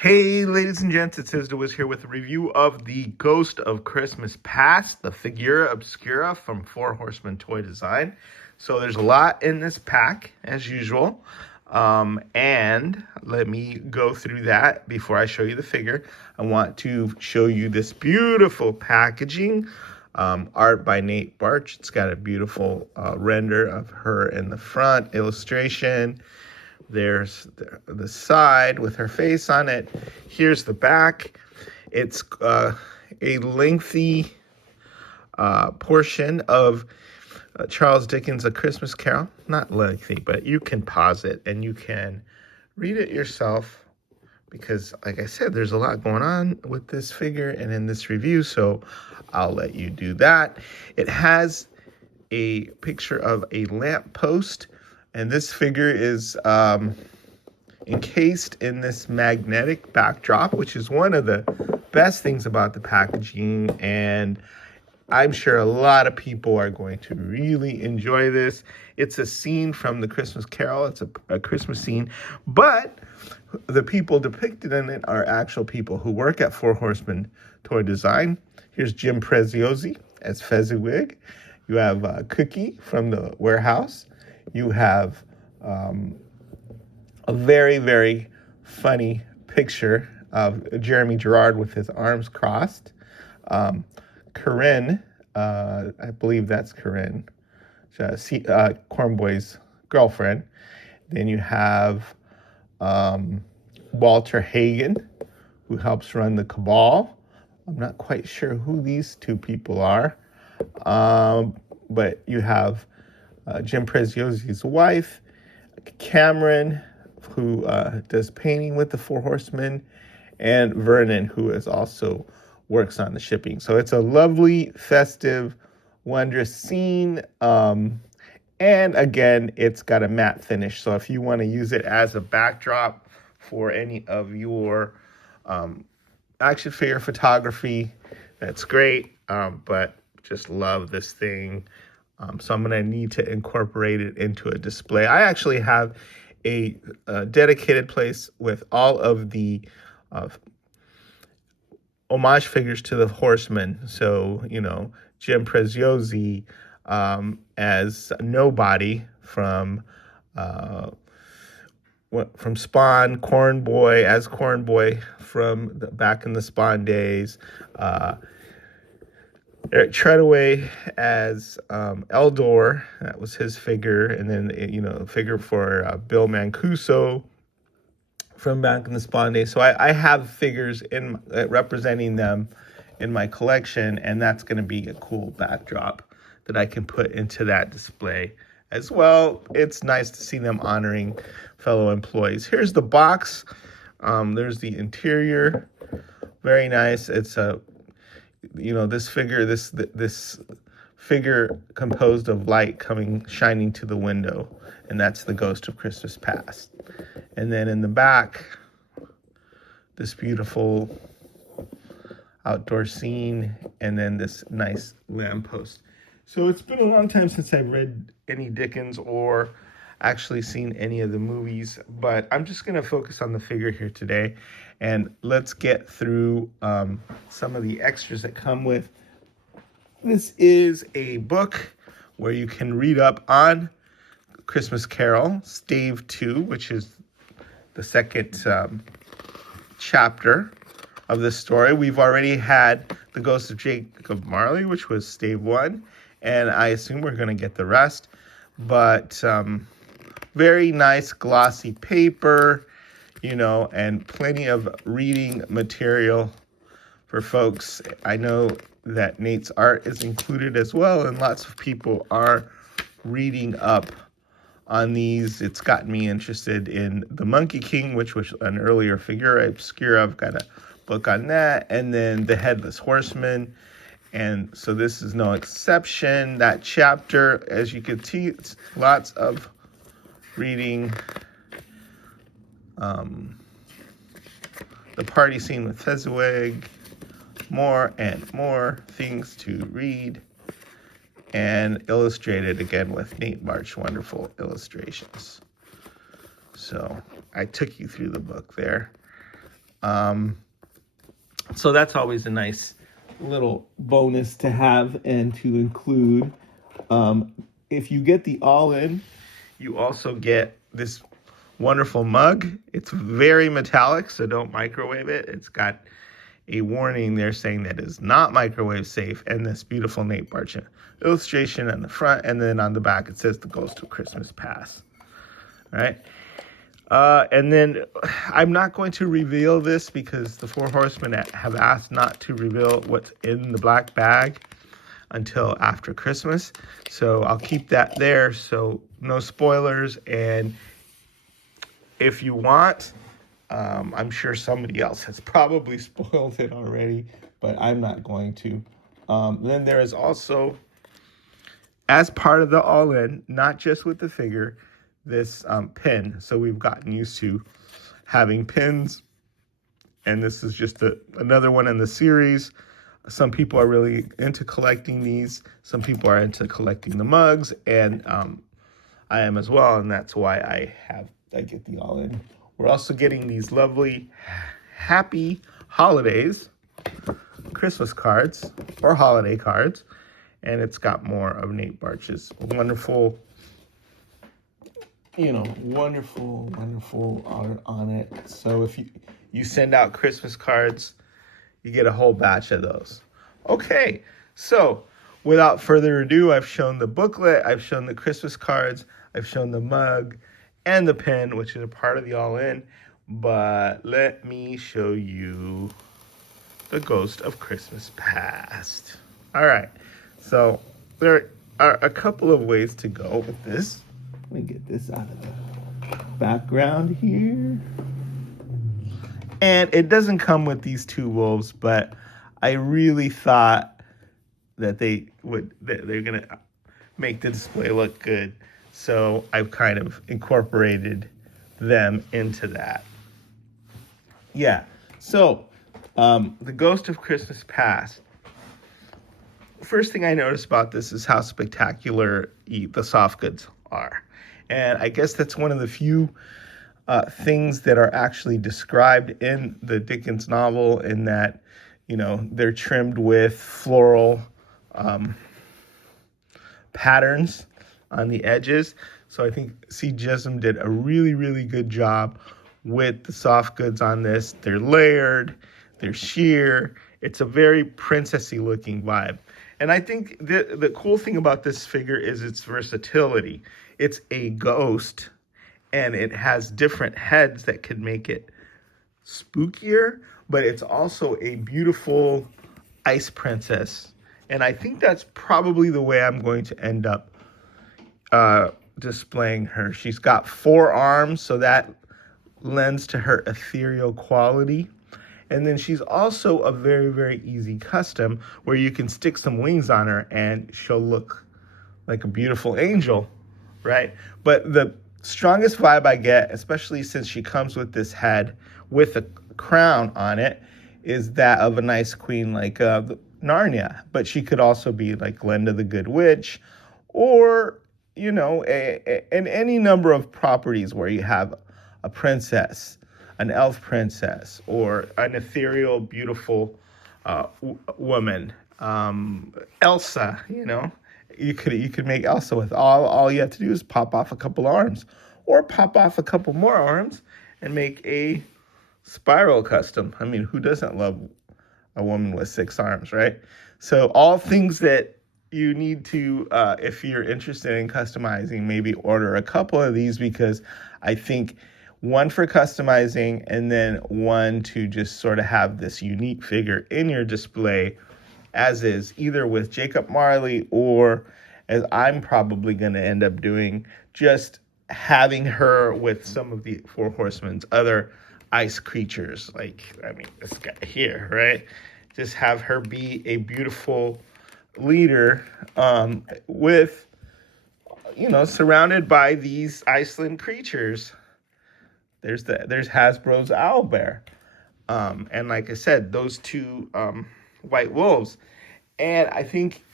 Hey, ladies and gents, it's Wiz here with a review of the Ghost of Christmas Past, the Figura Obscura from Four Horsemen Toy Design. So there's a lot in this pack, as usual. And let me go through that before I show you the figure. I want to show you this beautiful packaging, art by Nate Barch. It's got a beautiful render of her in the front, illustration. There's the side with her face on it. Here's the back. It's a lengthy portion of Charles Dickens' A Christmas Carol. Not lengthy, but you can pause it and you can read it yourself because, like I said, there's a lot going on with this figure and in this review, so I'll let you do that. It has a picture of a lamp post. And this figure is encased in this magnetic backdrop, which is one of the best things about the packaging. And I'm sure a lot of people are going to really enjoy this. It's a scene from the Christmas Carol. It's a Christmas scene. But the people depicted in it are actual people who work at Four Horsemen Toy Design. Here's Jim Preziosi as Fezziwig. You have Cookie from the warehouse. You have a very, very funny picture of Jeremy Gerard with his arms crossed. Corinne, I believe that's Corinne, Cornboy's girlfriend. Then you have Walter Hagen, who helps run the Cabal. I'm not quite sure who these two people are, but you have Jim Preziosi's wife, Cameron, who does painting with the Four Horsemen, and Vernon, who is also works on the shipping. So it's a lovely, festive, wondrous scene. And again, it's got a matte finish. So if you want to use it as a backdrop for any of your action figure photography, that's great. But just love this thing. So I'm going to need to incorporate it into a display. I actually have a dedicated place with all of the homage figures to the Horsemen. So, you know, Jim Preziosi as Nobody from Spawn, Cornboy as Cornboy from back in the Spawn days, Eric Treadaway as Eldor, that was his figure, and then, you know, figure for Bill Mancuso from back in the Spawn days. So I have figures in representing them in my collection, and that's going to be a cool backdrop that I can put into that display as well. It's nice to see them honoring fellow employees. Here's the box. There's the interior. Very nice. It's a this figure composed of light shining to the window, and that's the Ghost of Christmas Past. And then in the back, this beautiful outdoor scene, and then this nice lamppost. So it's been a long time since I've read any Dickens or actually seen any of the movies, but I'm just going to focus on the figure here today, and let's get through some of the extras that come with. This is a book where you can read up on Christmas Carol, Stave 2, which is the second chapter of the story. We've already had The Ghost of Jacob Marley, which was Stave 1, and I assume we're going to get the rest, but very nice glossy paper, and plenty of reading material for folks. I know that Nate's art is included as well, and lots of people are reading up on these. It's gotten me interested in the Monkey King, which was an earlier Figura Obscura. I've got a book on that, and then the Headless Horseman. And so this is no exception. That chapter, as you can see, it's lots of reading. The party scene with Fezziwig, more and more things to read, and illustrated again with Nate Barch, wonderful illustrations. So I took you through the book there. So that's always a nice little bonus to have and to include. If you get the all-in, you also get this wonderful mug. It's very metallic, so don't microwave it. It's got a warning there saying that it's not microwave safe, and this beautiful Nate Barchin illustration on the front, and then on the back it says the Ghost of Christmas Past. All right. And then I'm not going to reveal this because the Four Horsemen have asked not to reveal what's in the black bag until after Christmas. So I'll keep that there, so no spoilers. And if you want, I'm sure somebody else has probably spoiled it already, but I'm not going to. Then there is also, as part of the all-in, not just with the figure, this pin. So we've gotten used to having pins, and this is just another one in the series. Some people are really into collecting these. Some people are into collecting the mugs, and I am as well, and that's why I get the all-in. We're also getting these lovely happy holidays Christmas cards or holiday cards, and it's got more of Nate Barch's wonderful art on it. So if you send out Christmas cards, you get a whole batch of those. Okay, so without further ado, I've shown the booklet, I've shown the Christmas cards, I've shown the mug and the pin, which is a part of the all-in. But let me show you the Ghost of Christmas Past. All right, so there are a couple of ways to go with this. Let me get this out of the background here. And it doesn't come with these two wolves, but I really thought that they're gonna make the display look good. So I've kind of incorporated them into that. Yeah, so the Ghost of Christmas Past. First thing I noticed about this is how spectacular the soft goods are. And I guess that's one of the few things that are actually described in the Dickens novel, in that, they're trimmed with floral patterns on the edges. So I think C. Jessom did a really, really good job with the soft goods on this. They're layered, they're sheer. It's a very princessy looking vibe. And I think the cool thing about this figure is its versatility. It's a ghost, and it has different heads that could make it spookier, but it's also a beautiful ice princess. And I think that's probably the way I'm going to end up displaying her. She's got 4 arms, so that lends to her ethereal quality. And then she's also a very, very easy custom where you can stick some wings on her and she'll look like a beautiful angel, right? But the strongest vibe I get, especially since she comes with this head with a crown on it, is that of a nice queen like Narnia. But she could also be like Glinda the Good Witch, or, in any number of properties where you have a princess, an elf princess, or an ethereal, beautiful woman. Elsa, you could make Elsa with all you have to do is pop off a couple arms, or pop off a couple more arms and make a spiral custom. I mean, who doesn't love a woman with 6 arms, right? So all things that you need to, if you're interested in customizing, maybe order a couple of these, because I think one for customizing and then one to just sort of have this unique figure in your display as is, either with Jacob Marley or, as I'm probably going to end up doing, just having her with some of the Four Horsemen's other ice creatures, this guy here, right? Just have her be a beautiful leader with, surrounded by these Iceland creatures. There's Hasbro's Owlbear. And like I said, those 2 white wolves. And I think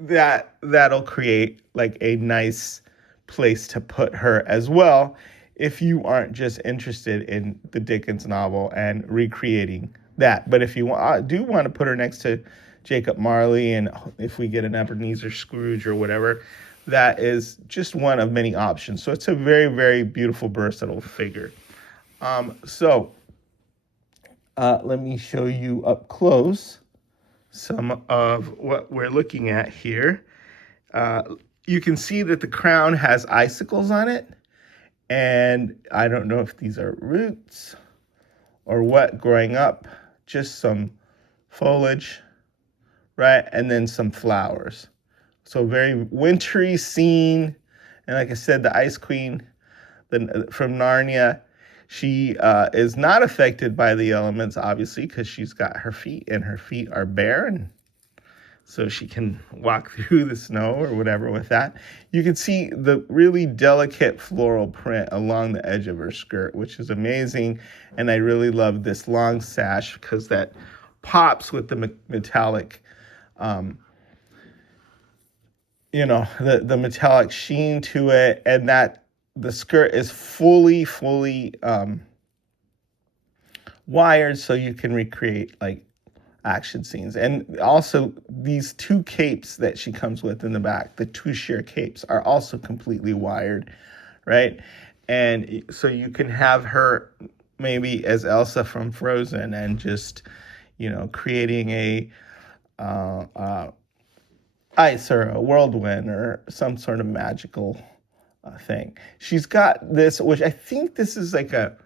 that'll create like a nice place to put her as well, if you aren't just interested in the Dickens novel and recreating that. But if you do want to put her next to Jacob Marley, and if we get an Ebenezer Scrooge or whatever, that is just one of many options. So it's a very, very beautiful, versatile figure. So let me show you up close some of what we're looking at here. You can see that the crown has icicles on it. And I don't know if these are roots or what growing up, just some foliage, right? And then some flowers. So very wintry scene. And like I said, the Ice Queen from Narnia, she is not affected by the elements, obviously, because she's got her feet, and her feet are bare, and so she can walk through the snow or whatever with that. You can see the really delicate floral print along the edge of her skirt, which is amazing. And I really love this long sash because that pops with the metallic, the metallic sheen to it, and that the skirt is fully wired, so you can recreate like action scenes. And also these two capes that she comes with in the back, the two sheer capes, are also completely wired, right? And so you can have her maybe as Elsa from Frozen and just, creating a ice or a whirlwind or some sort of magical thing. She's got this, which I think this is like a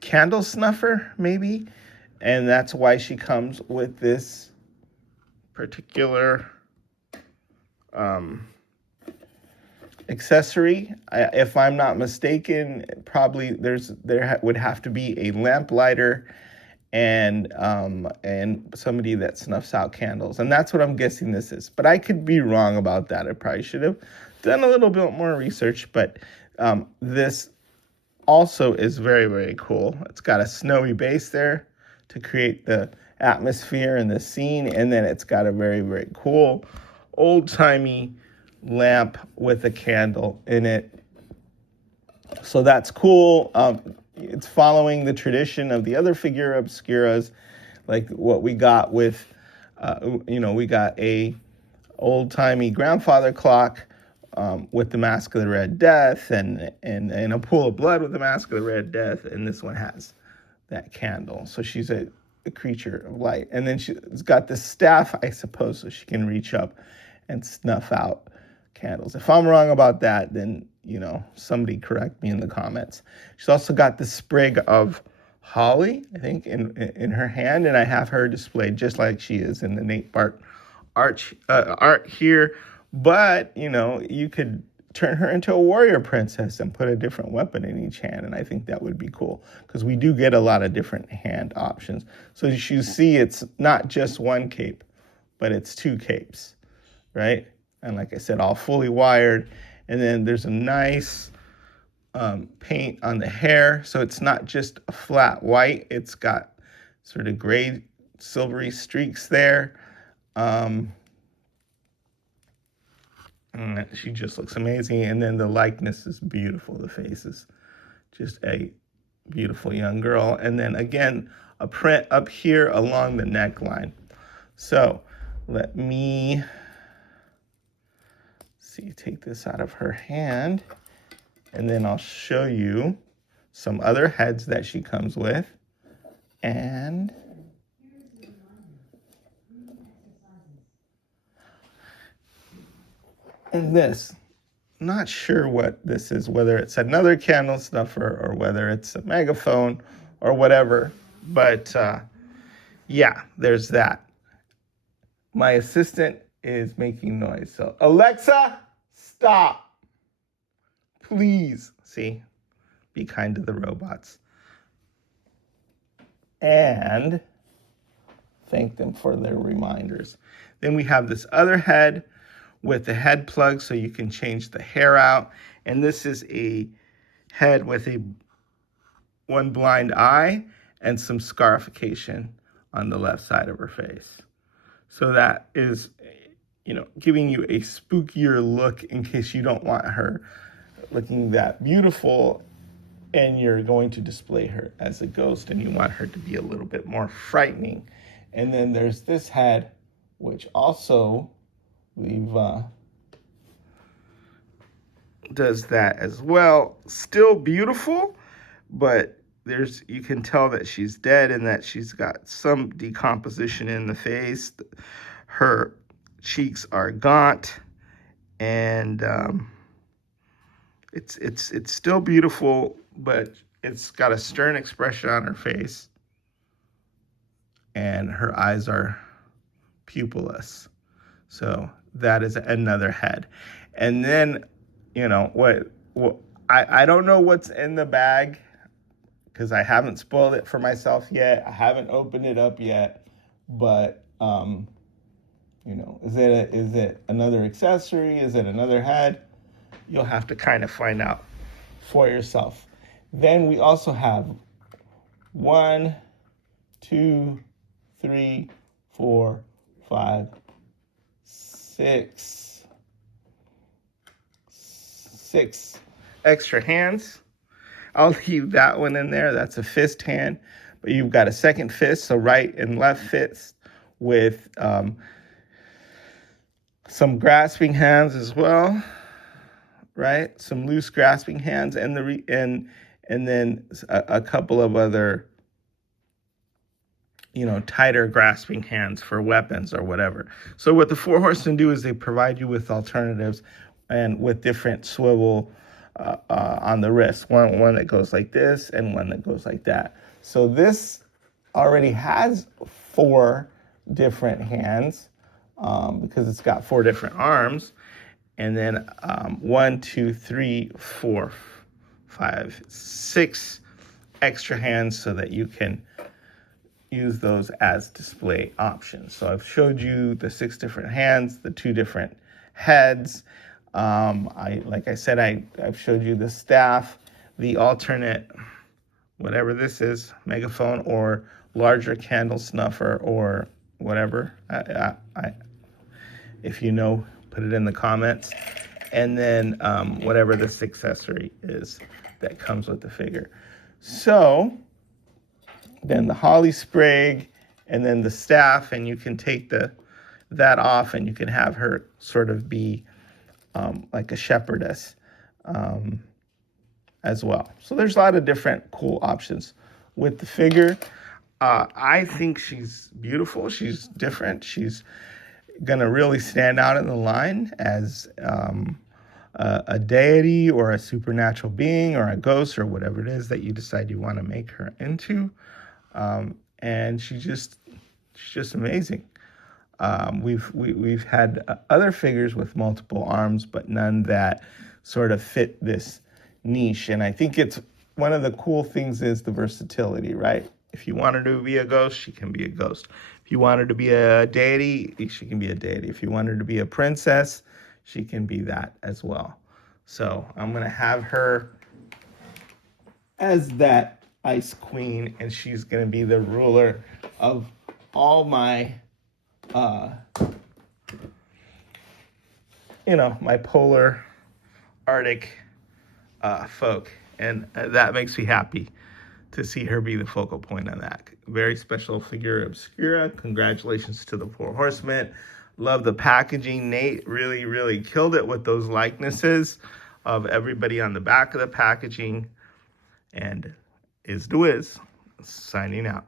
candle snuffer, maybe, and that's why she comes with this particular accessory. If I'm not mistaken, probably there would have to be a lamp lighter and somebody that snuffs out candles, and that's what I'm guessing this is. But I could be wrong about that. I probably should have done a little bit more research, but this also is very, very cool. It's got a snowy base there to create the atmosphere and the scene, and then it's got a very, very cool old-timey lamp with a candle in it. So that's cool. It's following the tradition of the other Figura Obscuras, like what we got with, we got a old-timey grandfather clock with the Mask of the Red Death and a pool of blood with the Mask of the Red Death, and this one has that candle. So she's a creature of light. And then she's got this staff, I suppose, so she can reach up and snuff out candles. If I'm wrong about that, then, somebody correct me in the comments. She's also got the sprig of holly, I think, in her hand, and I have her displayed just like she is in the Nate Bart art here. But, you could turn her into a warrior princess and put a different weapon in each hand, and I think that would be cool because we do get a lot of different hand options. So as you see, it's not just one cape, but it's two capes, right? And like I said, all fully wired. And then there's a nice paint on the hair, so it's not just a flat white. It's got sort of gray, silvery streaks there. And she just looks amazing. And then the likeness is beautiful. The face is just a beautiful young girl. And then again, a print up here along the neckline. So let me see, take this out of her hand, and then I'll show you some other heads that she comes with. And this, not sure what this is, whether it's another candle snuffer or whether it's a megaphone or whatever, but yeah, there's that. My assistant is making noise, so Alexa, stop, please. See, be kind to the robots and thank them for their reminders. Then we have this other head with the head plug, so you can change the hair out. And this is a head with one blind eye and some scarification on the left side of her face. So that is, giving you a spookier look in case you don't want her looking that beautiful, and you're going to display her as a ghost, and you want her to be a little bit more frightening. And then there's this head, which also we've does that as well. Still beautiful, but you can tell that she's dead and that she's got some decomposition in the face. Her cheeks are gaunt, and it's still beautiful, but it's got a stern expression on her face, and her eyes are pupilless. So that is another head. And then, what I don't know what's in the bag, because I haven't spoiled it for myself yet. I haven't opened it up yet, but is it another accessory? Is it another head? You'll have to kind of find out for yourself. Then we also have 1, 2, 3, 4, 5, 6 extra hands. I'll leave that one in there. That's a fist hand, but you've got a second fist, so right and left fist with some grasping hands as well, right? Some loose grasping hands, and then a couple of other, tighter grasping hands for weapons or whatever. So what the Four Horsemen do is they provide you with alternatives and with different swivel on the wrist. One that goes like this and one that goes like that. So this already has 4 different hands because it's got 4 different arms. And then 1, 2, 3, 4, 5, 6 extra hands so that you can use those as display options. So I've showed you the 6 different hands, the 2 different heads. Like I said, I've showed you the staff, the alternate, whatever this is, megaphone or larger candle snuffer or whatever. If you know, put it in the comments. And then whatever this accessory is that comes with the figure. So then the holly sprig and then the staff, and you can take that off and you can have her sort of be like a shepherdess as well. So there's a lot of different cool options with the figure. I think she's beautiful. She's different. She's going to really stand out in the line as a deity or a supernatural being or a ghost or whatever it is that you decide you want to make her into. And she's just amazing. We've had other figures with multiple arms, but none that sort of fit this niche. And I think it's one of the cool things is the versatility, right? If you want her to be a ghost, she can be a ghost. If you want her to be a deity, she can be a deity. If you want her to be a princess, she can be that as well. So I'm going to have her as that Ice Queen, and she's going to be the ruler of all my my polar Arctic folk, and that makes me happy to see her be the focal point on that. Very special figure, Obscura. Congratulations to the Four Horsemen. Love the packaging. Nate really, really killed it with those likenesses of everybody on the back of the packaging. And is the Wiz signing out.